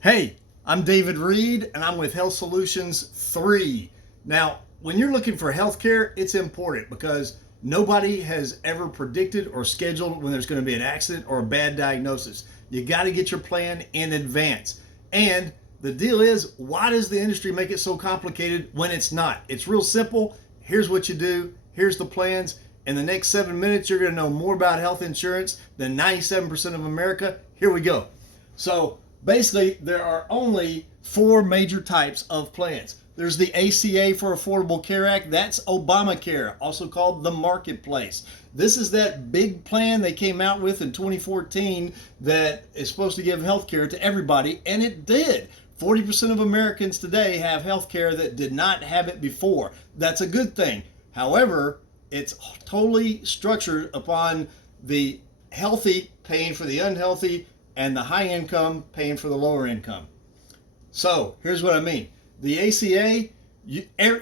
Hey, I'm David Reed and I'm with Health Solutions 3. Now, when you're looking for healthcare, it's important because nobody has ever predicted or scheduled when there's going to be an accident or a bad diagnosis. You got to get your plan in advance. And the deal is, why does the industry make it so complicated when it's not? It's real simple. Here's what you do, here's the plans. In the next 7 minutes, you're going to know more about health insurance than 97% of America. Here we go. So basically, there are only four major types of plans. There's the ACA for Affordable Care Act. That's Obamacare, also called the Marketplace. This is that big plan they came out with in 2014 that is supposed to give health care to everybody, and it did. 40% of Americans today have health care that did not have it before. That's a good thing. However, it's totally structured upon the healthy paying for the unhealthy and the high income paying for the lower income. So here's what I mean. The ACA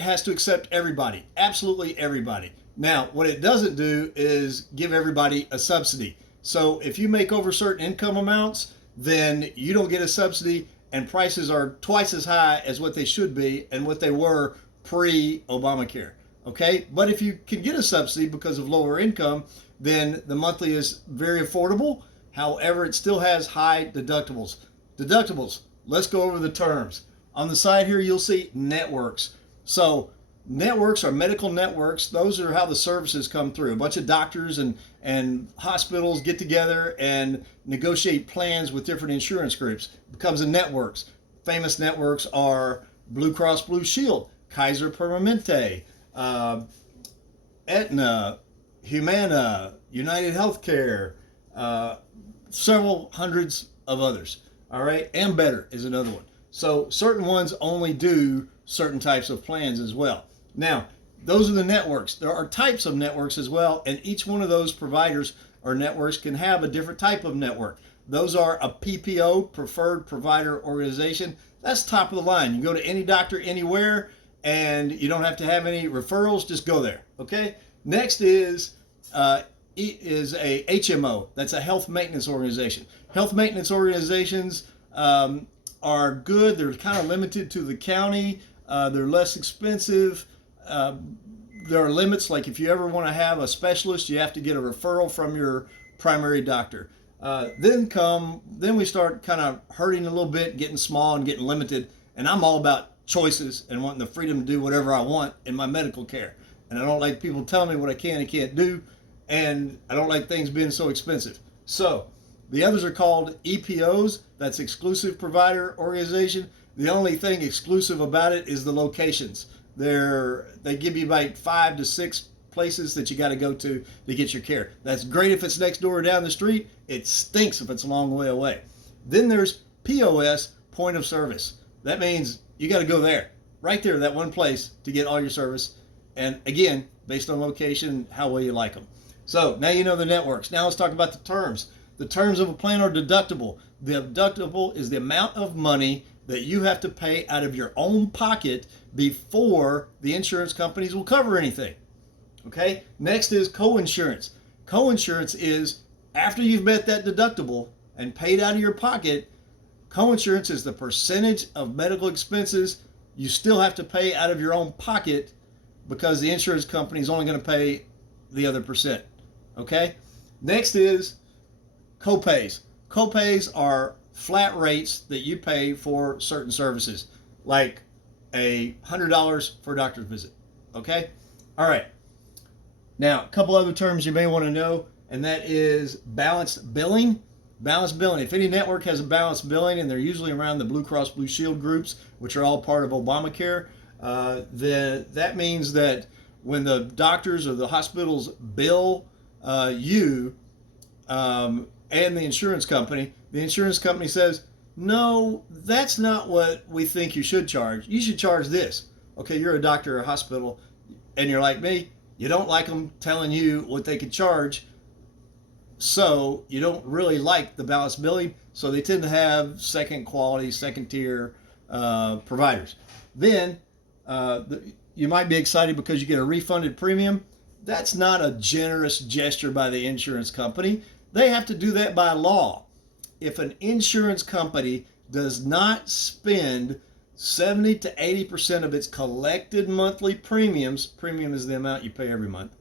has to accept everybody, absolutely everybody. Now, what it doesn't do is give everybody a subsidy. So if you make over certain income amounts, then you don't get a subsidy, and prices are twice as high as what they should be and what they were pre-Obamacare. Okay, but if you can get a subsidy because of lower income, then the monthly is very affordable. However, it still has high deductibles. Deductibles, let's go over the terms. On the side here, you'll see networks. So networks are medical networks. Those are how the services come through. A bunch of doctors and hospitals get together and negotiate plans with different insurance groups. It becomes a networks. Famous networks are Blue Cross Blue Shield, Kaiser Permanente, Aetna, Humana, United Healthcare, several hundreds of others. All right, and Better is another one. So certain ones only do certain types of plans as well. Now, those are the networks. There are types of networks as well, and each one of those providers or networks can have a different type of network. Those are a PPO, Preferred Provider Organization. That's top of the line. You go to any doctor anywhere, and you don't have to have any referrals. Just go there. Okay. Next is a HMO. That's a health maintenance organization. Health maintenance organizations are good. They're kind of limited to the county. They're less expensive. There are limits, like if you ever want to have a specialist, you have to get a referral from your primary doctor. Then we start kind of hurting a little bit, getting small and getting limited. And I'm all about choices and wanting the freedom to do whatever I want in my medical care. And I don't like people telling me what I can and can't do. And I don't like things being so expensive. So the others are called EPOs. That's Exclusive Provider Organization. The only thing exclusive about it is the locations. They give you like 5 to 6 places that you got to go to get your care. That's great if it's next door or down the street. It stinks if it's a long way away. Then there's POS, point of service. That means you got to go there, right there, that one place to get all your service. And again, based on location, how well you like them. So now you know the networks. Now let's talk about the terms. The terms of a plan are deductible. The deductible is the amount of money that you have to pay out of your own pocket before the insurance companies will cover anything. Okay? Next is coinsurance. Coinsurance is after you've met that deductible and paid out of your pocket, coinsurance is the percentage of medical expenses you still have to pay out of your own pocket because the insurance company is only going to pay the other percent. Okay? Next is copays. Copays are flat rates that you pay for certain services, like $100 for a doctor's visit. Okay? All right. Now, a couple other terms you may want to know, and that is balanced billing. Balanced billing. If any network has a balanced billing, and they're usually around the Blue Cross Blue Shield groups, which are all part of Obamacare, then that means that when the doctors or the hospitals bill you and the insurance company says, no, that's not what we think you should charge. You should charge this. Okay, you're a doctor or a hospital, and you're like me. You don't like them telling you what they could charge, so you don't really like the balanced billing. So they tend to have second quality, second tier providers. Then you might be excited because you get a refunded premium. That's not a generous gesture by the insurance company. They have to do that by law. If an insurance company does not spend 70 to 80% of its collected monthly premiums, premium is the amount you pay every month,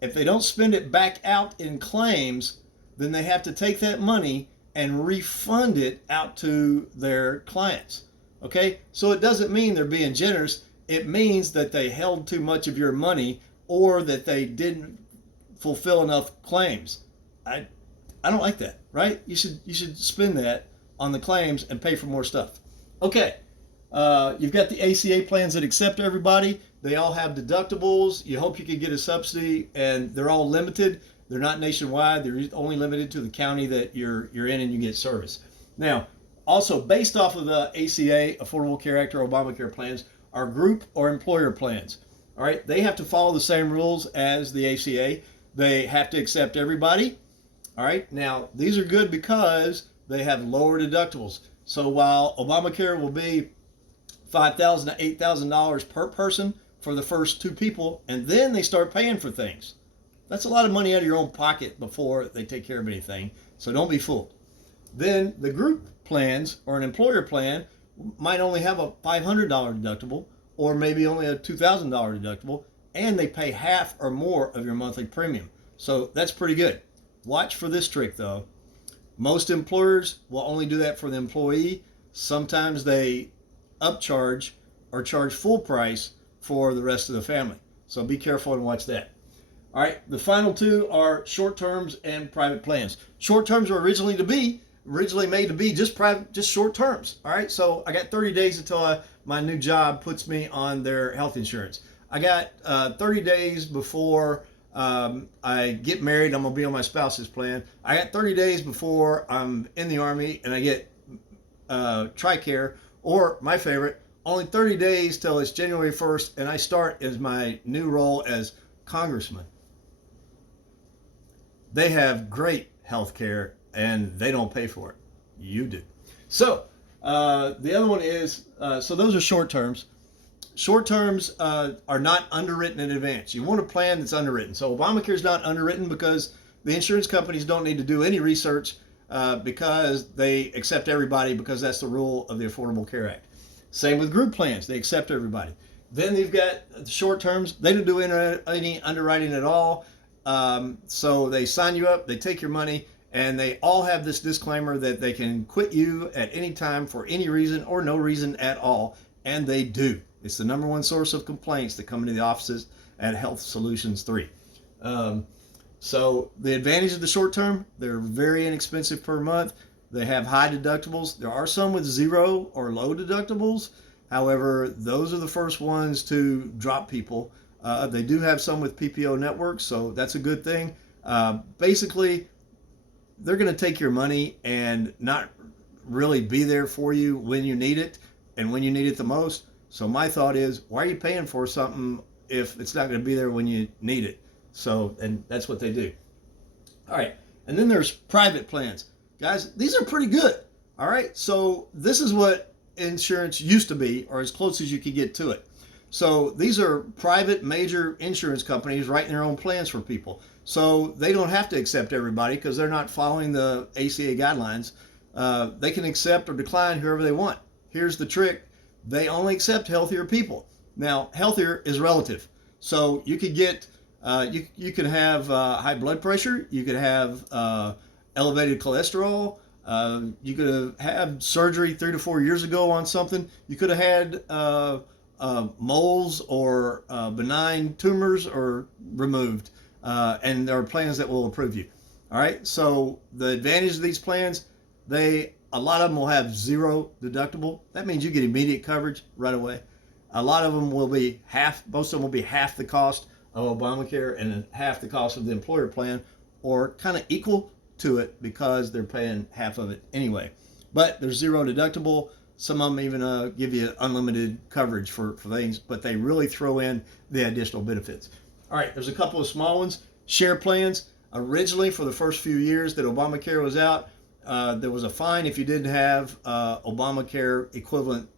if they don't spend it back out in claims, then they have to take that money and refund it out to their clients. Okay? So it doesn't mean they're being generous. It means that they held too much of your money or that they didn't fulfill enough claims. I don't like that, right? You should spend that on the claims and pay for more stuff. Okay. You've got the ACA plans that accept everybody. They all have deductibles. You hope you can get a subsidy, and they're all limited. They're not nationwide. They're only limited to the county that you're in, and you get service. Now, also based off of the ACA, Affordable Care Act, or Obamacare plans, are group or employer plans. All right, they have to follow the same rules as the ACA. They have to accept everybody. All right, now these are good because they have lower deductibles. So while Obamacare will be $5,000 to $8,000 per person for the first two people, and then they start paying for things. That's a lot of money out of your own pocket before they take care of anything, so don't be fooled. Then the group plans or an employer plan might only have a $500 deductible or maybe only a $2,000 deductible, and they pay half or more of your monthly premium. So that's pretty good. Watch for this trick though. Most employers will only do that for the employee. Sometimes they upcharge or charge full price for the rest of the family. So be careful and watch that. All right, the final two are short terms and private plans. Short terms were originally made to be just short terms. All right, so I got 30 days until my new job puts me on their health insurance. I got 30 days before I get married. I'm gonna be on my spouse's plan. I got 30 days before I'm in the Army and I get TRICARE, or my favorite, only 30 days till it's January 1st and I start as my new role as congressman. They have great health care and they don't pay for it. You do. So the other one is, so those are short terms. Short terms are not underwritten in advance. You want a plan that's underwritten. So Obamacare is not underwritten because the insurance companies don't need to do any research because they accept everybody, because that's the rule of the Affordable Care Act. Same with group plans. They accept everybody. Then you've got the short terms. They don't do any underwriting at all. So they sign you up, they take your money, and they all have this disclaimer that they can quit you at any time for any reason or no reason at all. And they do. It's the number one source of complaints that come into the offices at Health Solutions 3. So the advantage of the short term, they're very inexpensive per month. They have high deductibles. There are some with zero or low deductibles. However, those are the first ones to drop people. They do have some with PPO networks, so that's a good thing. Basically, they're going to take your money and not really be there for you when you need it and when you need it the most. So my thought is, why are you paying for something if it's not going to be there when you need it? So, and that's what they do. All right. And then there's private plans. Guys, these are pretty good. All right. So this is what insurance used to be, or as close as you could get to it. So these are private major insurance companies writing their own plans for people. So they don't have to accept everybody because they're not following the ACA guidelines. They can accept or decline whoever they want. Here's the trick. They only accept healthier people. Now, healthier is relative. So you could get, you could have high blood pressure. You could have elevated cholesterol. You could have had surgery 3 to 4 years ago on something. You could have had moles or benign tumors or removed. And there are plans that will approve you. All right. So the advantage of these plans, a lot of them will have zero deductible. That means you get immediate coverage right away. A lot of them will be most of them will be half the cost of Obamacare and half the cost of the employer plan, or kind of equal to it because they're paying half of it anyway. But there's zero deductible. Some of them even give you unlimited coverage for things, but they really throw in the additional benefits. All right, there's a couple of small ones. Share plans. Originally, for the first few years that Obamacare was out, there was a fine if you didn't have Obamacare equivalent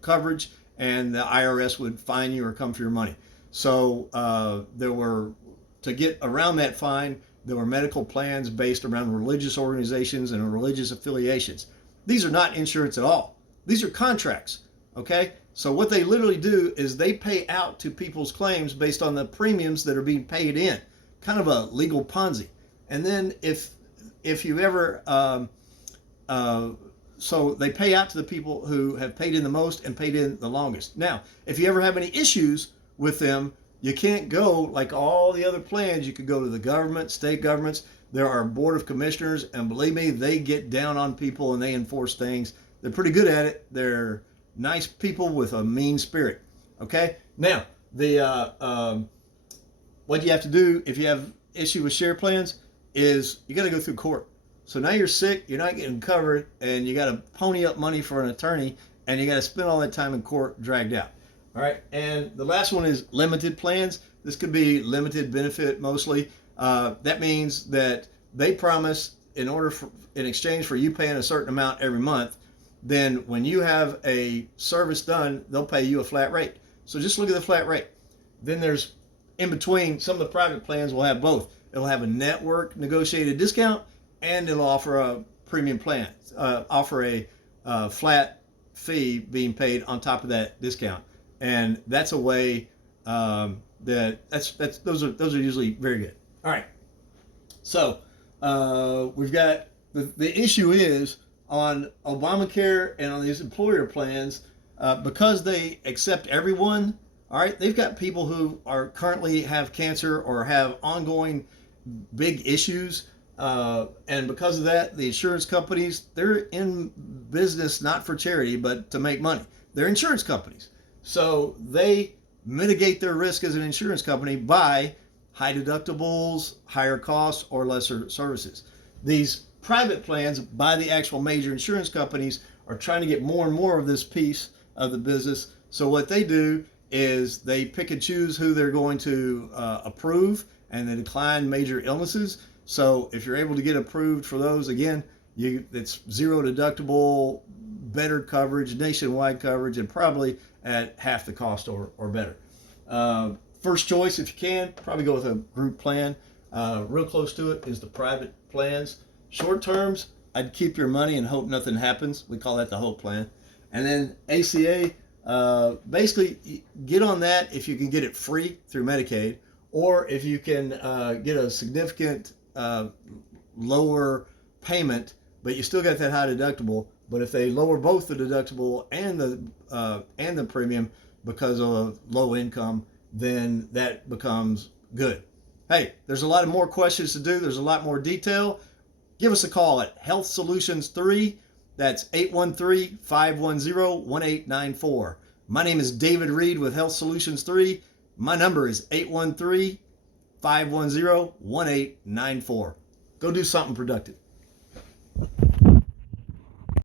coverage, and the IRS would fine you or come for your money. So to get around that fine, there were medical plans based around religious organizations and religious affiliations. These are not insurance at all. These are contracts, okay? So what they literally do is they pay out to people's claims based on the premiums that are being paid in, kind of a legal Ponzi. And then if you ever, so they pay out to the people who have paid in the most and paid in the longest. Now, if you ever have any issues with them, you can't go like all the other plans. You could go to the government, state governments. There are board of commissioners, and believe me, they get down on people and they enforce things. They're pretty good at it. They're nice people with a mean spirit. Okay. Now, what you have to do if you have issue with share plans is you got to go through court. So now you're sick, you're not getting covered, and you got to pony up money for an attorney, and you got to spend all that time in court dragged out. All right. And the last one is limited plans. This could be limited benefit mostly. That means that they promise in exchange for you paying a certain amount every month, then when you have a service done, they'll pay you a flat rate. So just look at the flat rate. Then there's in between, some of the private plans will have both. It'll have a network negotiated discount, and it'll offer a premium plan, offer a flat fee being paid on top of that discount. And that's a way those are usually very good. All right. So we've got the issue is on Obamacare and on these employer plans, because they accept everyone. All right, they've got people who are currently have cancer or have ongoing big issues, and because of that, the insurance companies, they're in business not for charity but to make money. They're insurance companies, so they mitigate their risk as an insurance company by high deductibles, higher costs, or lesser services. These private plans by the actual major insurance companies are trying to get more and more of this piece of the business. So what they do is they pick and choose who they're going to approve, and they decline major illnesses. So if you're able to get approved for those, again, it's zero deductible, better coverage, nationwide coverage, and probably at half the cost or better. First choice, if you can, probably go with a group plan. Real close to it is the private plans. Short terms, I'd keep your money and hope nothing happens. We call that the hope plan. And then ACA, basically get on that if you can get it free through Medicaid, or if you can get a significant lower payment, but you still got that high deductible. But if they lower both the deductible and the premium because of low income, then that becomes good. Hey, there's a lot of more questions to do. There's a lot more detail. Give us a call at Health Solutions 3. That's 813-510-1894. My name is David Reed with Health Solutions 3. My number is 813-510-1894. Go do something productive.